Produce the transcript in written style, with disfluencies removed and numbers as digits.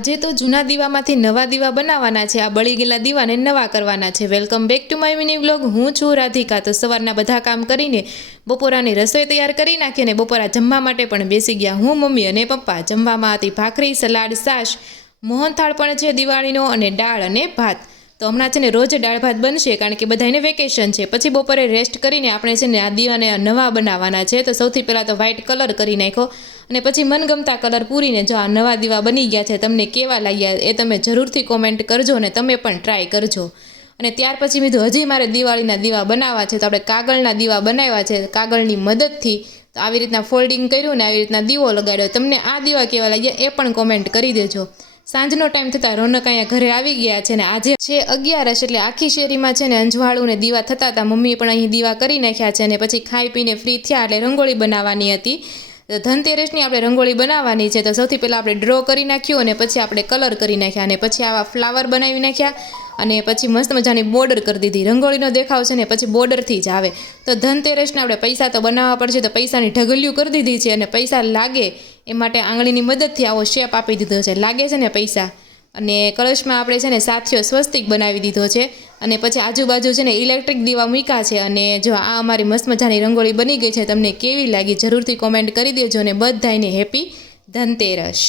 આજે તો જૂના દીવામાંથી નવા દીવા બનાવવાના છે। આ બળી ગયેલા દીવાને નવા કરવાના છે। Welcome back to my mini vlog. હું છું રાધિકા। તો સવારના બધા કામ કરીને બપોરાની રસોઈ તૈયાર કરી નાખી અને બપોરા જમવા માટે પણ બેસી ગયા। હું, મમ્મી અને પપ્પા। જમવામાં હતી ભાખરી, સલાડ, છાશ, મોહનથાળ પણ છે દિવાળીનો, અને દાળ અને ભાત। તો હમણાં છે ને રોજ દાળ ભાત બનશે, કારણ કે બધાને વેકેશન છે। પછી બપોરે રેસ્ટ કરીને આપણે છે ને આ દીવાને નવા બનાવવાના છે। તો સૌથી પહેલાં તો વ્હાઇટ કલર કરી નાખ્યો, અને પછી મનગમતા કલર પૂરીને જો આ નવા દીવા બની ગયા છે। તમને કેવા લાગ્યા એ તમે જરૂરથી કોમેન્ટ કરજો, અને તમે પણ ટ્રાય કરજો। અને ત્યાર પછી મેં હજી મારે દિવાળીના દીવા બનાવવા છે, તો આપણે કાગળના દીવા બનાવ્યા છે કાગળની મદદથી। તો આવી રીતના ફોલ્ડિંગ કર્યું ને આવી રીતના દીવો લગાડ્યો। તમને આ દીવા કેવા લાગ્યા એ પણ કોમેન્ટ કરી દેજો। સાંજનો ટાઈમ થતાં રોનક અહીંયા ઘરે આવી ગયા છે, ને આજે છે 11 એટલે આખી શેરીમાં છે ને અંજવાળું ને દીવા થતા હતા। મમ્મીએ પણ અહીં દીવા કરી નાખ્યા છે, અને પછી ખાઈ પીને ફ્રી થયા એટલે રંગોળી બનાવવાની હતી। ધનતેરસની આપણે રંગોળી બનાવવાની છે। તો સૌથી પહેલાં આપણે ડ્રો કરી નાખ્યું, અને પછી આપણે કલર કરી નાખ્યા, અને પછી આવા ફ્લાવર બનાવી નાખ્યા, અને પછી મસ્ત મજાની બોર્ડર કરી દીધી। રંગોળીનો દેખાવ છે ને પછી બોર્ડરથી જ આવે। તો ધનતેરસને આપણે પૈસા તો બનાવવા પડશે, તો પૈસાની ઢગલિયું કરી દીધી છે, અને પૈસા લાગે એ માટે આંગળીની મદદથી આવો શેપ આપી દીધો છે। લાગે છે ને પૈસા। અને કળશમાં આપણે છે ને સાથીઓ સ્વસ્તિક બનાવી દીધો છે, અને પછી આજુબાજુ છે ને ઇલેક્ટ્રિક દીવા મૂક્યા છે। અને જો આ અમારી મસ્ત મજાની રંગોળી બની ગઈ છે। તમને કેવી લાગી જરૂરથી કોમેન્ટ કરી દેજો, અને બધાને હેપી ધનતેરસ।